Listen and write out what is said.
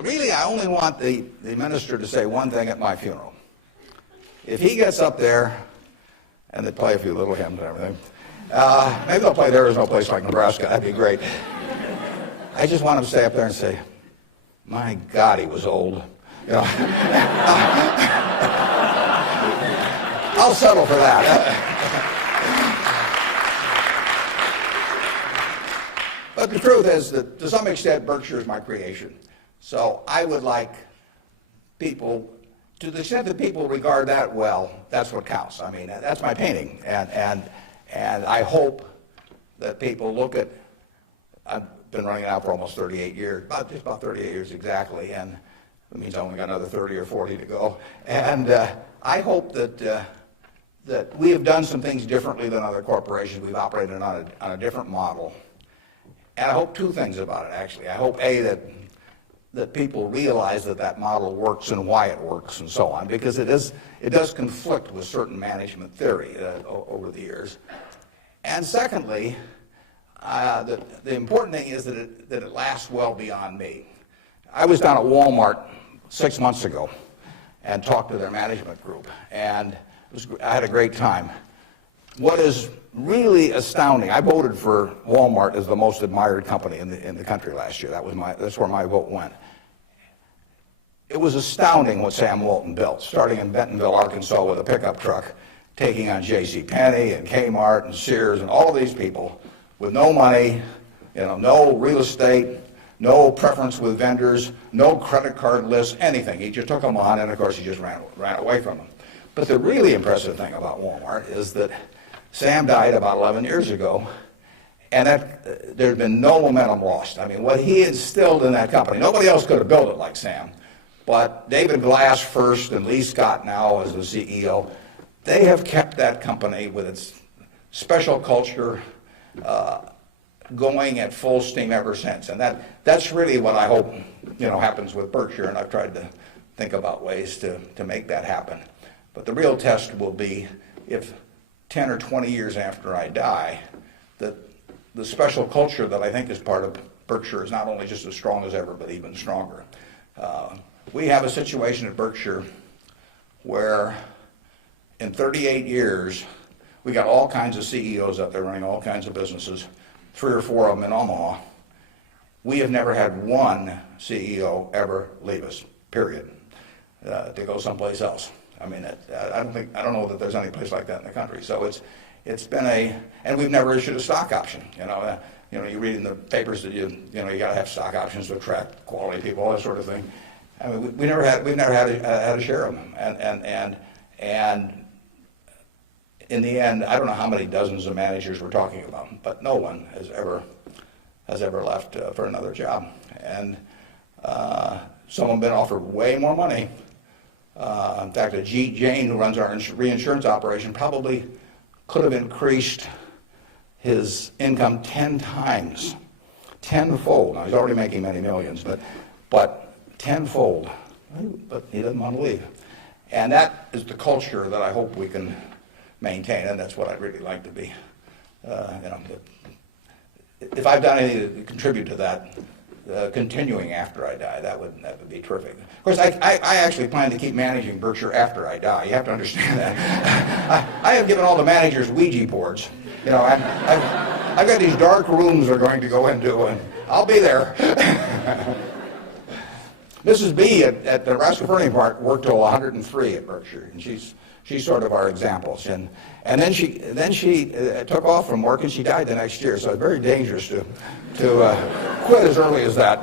really, I only want the minister to say one thing at my funeral. If he gets up there, and they play a few little hymns and everything, maybe they'll play There Is No Place Like Nebraska. That'd be great. I just want him to stay up there and say, my God, he was old. You know, I'll settle for that. But the truth is that, to some extent, Berkshire is my creation. So I would like people, to the extent that people regard that well, that's what counts. I mean, that's my painting. And I hope that people look at, I've been running it out for almost 38 years, just about 38 years exactly, and it means I only got another 30 or 40 to go. And I hope that we have done some things differently than other corporations. We've operated on a different model. And I hope two things about it, actually. I hope, A, that people realize that model works and why it works and so on, because it does conflict with certain management theory over the years. And secondly, the important thing is that it lasts well beyond me. I was down at Walmart 6 months ago and talked to their management group, and I had a great time. What is really astounding, I voted for Walmart as the most admired company in the country last year. That's where my vote went. It was astounding what Sam Walton built, starting in Bentonville, Arkansas with a pickup truck, taking on JCPenney and Kmart and Sears and all of these people with no money, no real estate, no preference with vendors, no credit card lists, anything. He just took them on, and of course he just ran away from them. But the really impressive thing about Walmart is that Sam died about 11 years ago, and there's been no momentum lost. I mean, what he instilled in that company, nobody else could have built it like Sam, but David Glass first and Lee Scott now as the CEO, they have kept that company with its special culture going at full steam ever since. And that's really what I hope happens with Berkshire, and I've tried to think about ways to make that happen. But the real test will be if 10 or 20 years after I die, that the special culture that I think is part of Berkshire is not only just as strong as ever, but even stronger. We have a situation at Berkshire where in 38 years, we got all kinds of CEOs out there running all kinds of businesses, 3 or 4 of them in Omaha. We have never had one CEO ever leave us, period, to go someplace else. I mean, I don't know that there's any place like that in the country. So it's been and we've never issued a stock option. You read in the papers that you got to have stock options to attract quality people, all that sort of thing. I mean, we've never had a share of them, and in the end, I don't know how many dozens of managers we're talking about, but no one has ever left for another job, and some have been offered way more money. In fact, Ajit Jain, who runs our reinsurance operation, probably could have increased his income 10 times, tenfold. Now, he's already making many millions, but tenfold. But he doesn't want to leave. And that is the culture that I hope we can maintain, and that's what I'd really like to be. If I've done anything to contribute to that, continuing after I die, that would be terrific. Of course, I actually plan to keep managing Berkshire after I die. You have to understand that. I have given all the managers Ouija boards. I've got these dark rooms they're going to go into, and I'll be there. Mrs. B at the Nebraska Furniture Park worked till 103 at Berkshire, and she's sort of our examples. And then she took off from work, and she died the next year. So it's very dangerous to quit as early as that.